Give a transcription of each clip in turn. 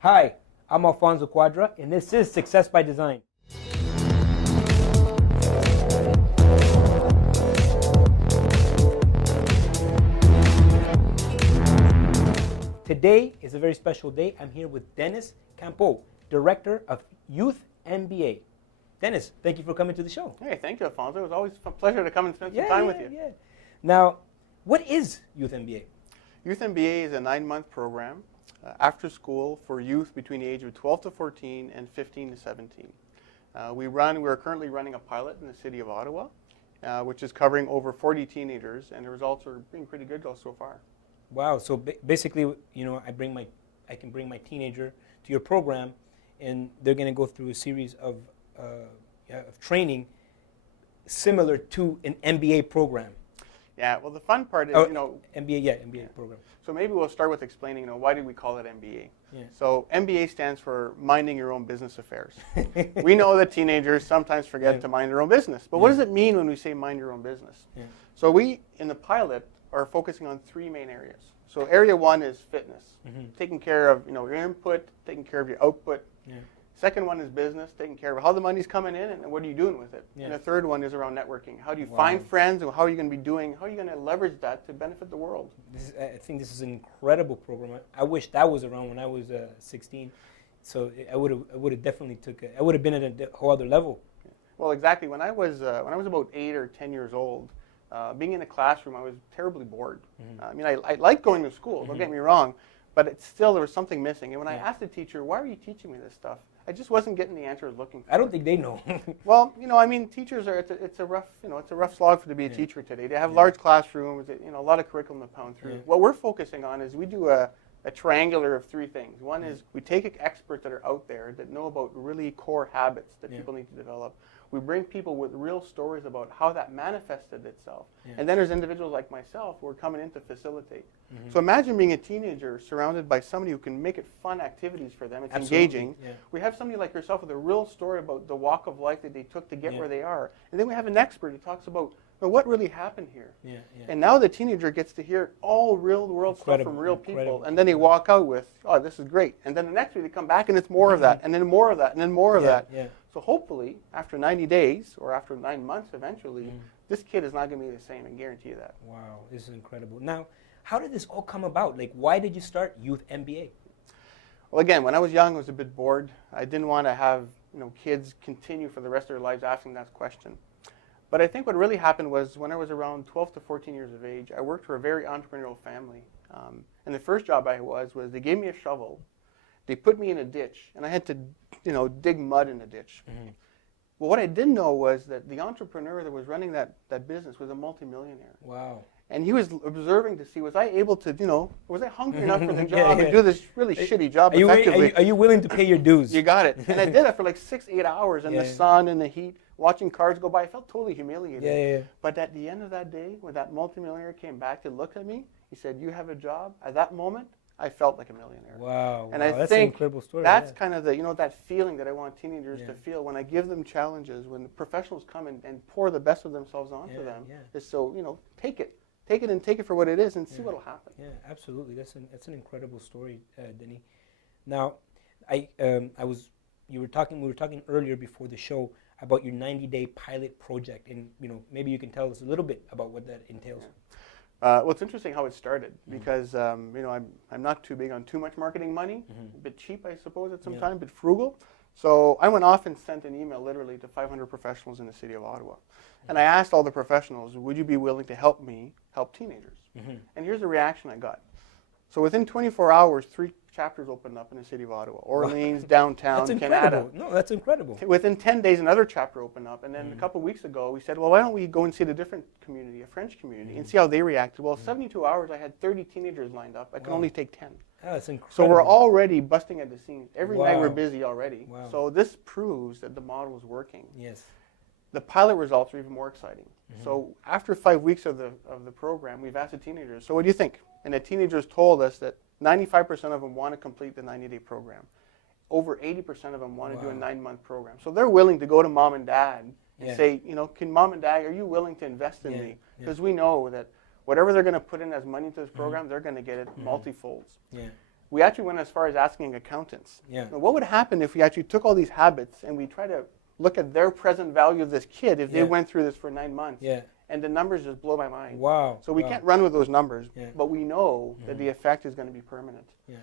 Hi, I'm Alfonso Cuadra, and this is Success by Design. Today is a very special day. I'm here with Denis Campeau, Director of Youth MBA. Dennis, thank you for coming to the show. Hey, thank you, Alfonso. It was always a pleasure to come and spend some time with you. Yeah. Now, what is Youth MBA? Youth MBA is a 9-month program after school for youth between the age of 12 to 14 and 15 to 17. We're currently running a pilot in the city of Ottawa, which is covering over 40 teenagers, and the results are being pretty good so far. Wow. So basically, I can bring my teenager to your program, and they're going to go through a series of training similar to an MBA program. Yeah. Well, the fun part is, MBA program. So maybe we'll start with explaining, why did we call it MBA? Yeah. So MBA stands for minding your own business affairs. We know that teenagers sometimes forget to mind their own business, but what does it mean when we say mind your own business? Yeah. So we, in the pilot, are focusing on 3 main areas. So area 1 is fitness, taking care of your input, taking care of your output. Yeah. Second one is business, taking care of how the money's coming in and what are you doing with it. Yeah. And the third one is around networking. How do you find friends, and how are you going to leverage that to benefit the world? I think this is an incredible program. I wish that was around when I was 16. So I would have definitely I would have been at a whole other level. Yeah. Well, exactly. When I was about 8 or 10 years old, being in a classroom, I was terribly bored. I liked going to school, don't get me wrong, but there was something missing. And when I asked the teacher, why are you teaching me this stuff? I just wasn't getting the answer I was looking for. I don't think they know. Well, teachers are, it's a rough slog to be a teacher today. They have large classrooms, a lot of curriculum to pound through. Yeah. What we're focusing on is we do a triangular of 3 things. One is we take experts that are out there that know about really core habits that people need to develop. We bring people with real stories about how that manifested itself. Yeah. And then there's individuals like myself who are coming in to facilitate. So imagine being a teenager surrounded by somebody who can make it fun activities for them. It's engaging. Yeah. We have somebody like yourself with a real story about the walk of life that they took to get where they are. And then we have an expert who talks about what really happened here. Yeah. And now the teenager gets to hear all real-world stuff from real people. And then they walk out with, oh, this is great. And then the next week they come back and it's more of that, and then more of that, and then more of that. Yeah. So hopefully, after 90 days, or after 9 months eventually, this kid is not going to be the same, I guarantee you that. Wow, this is incredible. Now, how did this all come about? Like, why did you start Youth MBA? Well, again, when I was young, I was a bit bored. I didn't want to have kids continue for the rest of their lives asking that question. But I think what really happened was when I was around 12 to 14 years of age, I worked for a very entrepreneurial family. And the first job I was they gave me a shovel, they put me in a ditch, and I had to dig mud in the ditch. Well, what I didn't know was that the entrepreneur that was running that business was a multimillionaire. Wow. And he was observing to see, was I able to, was I hungry enough for the job to do this really shitty job effectively? Are you willing to pay your dues? You got it. And I did it for like 6-8 hours in the sun and the heat, watching cars go by. I felt totally humiliated. Yeah. But at the end of that day, when that multimillionaire came back to look at me, he said, "You have a job." At that moment, I felt like a millionaire. Wow. And I that's think an incredible story. That's kind of that feeling that I want teenagers to feel when I give them challenges, when the professionals come and pour the best of themselves onto them. Is so, take it and take it for what it is and see what will happen. Yeah, absolutely. That's an incredible story, Denis. Now, we were talking earlier before the show about your 90-day pilot project, and maybe you can tell us a little bit about what that entails. Well, it's interesting how it started because I'm not too big on too much marketing money, a bit cheap, I suppose, at some time, a bit frugal. So I went off and sent an email literally to 500 professionals in the city of Ottawa. And I asked all the professionals, would you be willing to help me help teenagers? And here's the reaction I got. So within 24 hours, 3 chapters opened up in the city of Ottawa. Orleans, downtown, that's Canada. Incredible. No, that's incredible. Within 10 days, another chapter opened up. And then a couple of weeks ago, we said, well, why don't we go and see the different community, a French community, and see how they reacted. Well, 72 hours, I had 30 teenagers lined up. I can only take 10. Oh, that's incredible. So we're already busting at the seams. Every night we're busy already. Wow. So this proves that the model is working. Yes. The pilot results are even more exciting. So after 5 weeks of the program, we've asked the teenagers, so what do you think? And the teenagers told us that 95% of them want to complete the 90-day program. Over 80% of them want to do a 9-month program. So they're willing to go to mom and dad and say, can mom and dad, are you willing to invest in me? Because we know that whatever they're going to put in as money into this program, they're going to get it multifolds. we actually went as far as asking accountants. Yeah. Now, what would happen if we actually took all these habits and we try to look at their present value of this kid if they went through this for 9 months? Yeah. And the numbers just blow my mind. Wow. So we can't run with those numbers, but we know that Mm-hmm. the effect is going to be permanent. Yeah.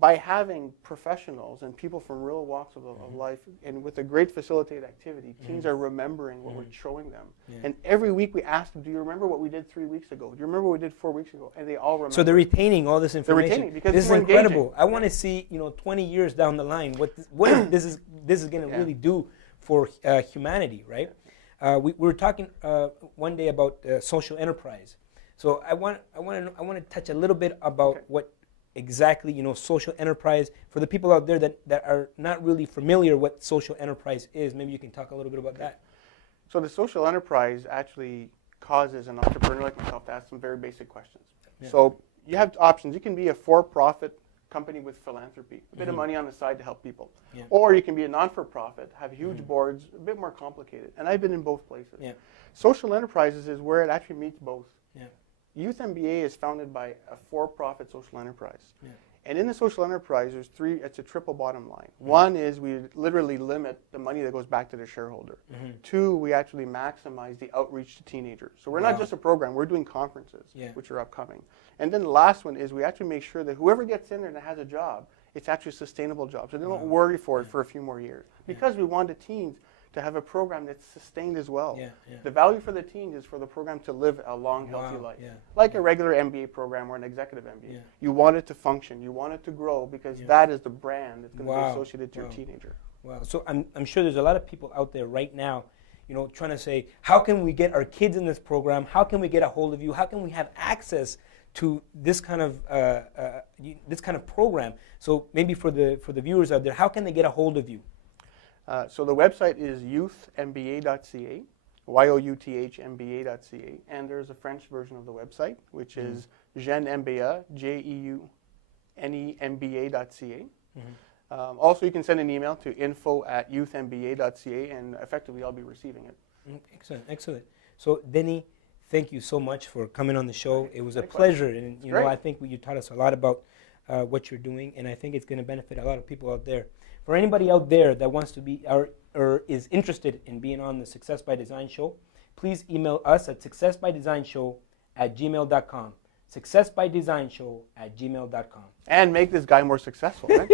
By having professionals and people from real walks of life, and with a great facilitated activity, teens are remembering what we're showing them. Yeah. And every week we ask them, do you remember what we did 3 weeks ago? Do you remember what we did 4 weeks ago? And they all remember. So they're retaining all this information. retaining because this is we're incredible. engaging. I want to see, 20 years down the line what this is going to really do for humanity, right? We were talking one day about social enterprise. So I want to touch a little bit about what exactly social enterprise for the people out there that are not really familiar what social enterprise is. Maybe you can talk a little bit about that. So the social enterprise actually causes an entrepreneur like myself to ask some very basic questions. Yeah. So you have options. You can be a for-profit company with philanthropy, a bit of money on the side to help people. Yeah. Or you can be a non-for-profit, have huge boards, a bit more complicated. And I've been in both places. Yeah. Social enterprises is where it actually meets both. Yeah. Youth MBA is founded by a for-profit social enterprise. Yeah. And in the social enterprise, it's a triple bottom line. One is we literally limit the money that goes back to the shareholder. Two, we actually maximize the outreach to teenagers. So we're not just a program, we're doing conferences, which are upcoming. And then the last one is we actually make sure that whoever gets in there and has a job, it's actually a sustainable job. So they don't worry for it for a few more years. Because we want the teens to have a program that's sustained as well. The value for the teens is for the program to live a long, healthy life. Like a regular MBA program or an executive MBA. You want it to function. You want it to grow because that is the brand that's going to be associated to your teenager. Wow. So I'm sure there's a lot of people out there right now, trying to say, how can we get our kids in this program? How can we get a hold of you? How can we have access to this kind of program? So maybe for the viewers out there, how can they get a hold of you? So the website is youthmba.ca, youthmba.ca, and there's a French version of the website, which is Jeune MBA, JEUNEMBA.ca. Also, you can send an email to info@youthmba.ca, and effectively I'll be receiving it. Excellent, excellent. So, Denis, thank you so much for coming on the show. It was a pleasure, and I think you taught us a lot about what you're doing, and I think it's going to benefit a lot of people out there. For anybody out there that wants to be or is interested in being on the Success by Design show, please email us at successbydesignshow@gmail.com. successbydesignshow@gmail.com. And make this guy more successful, right?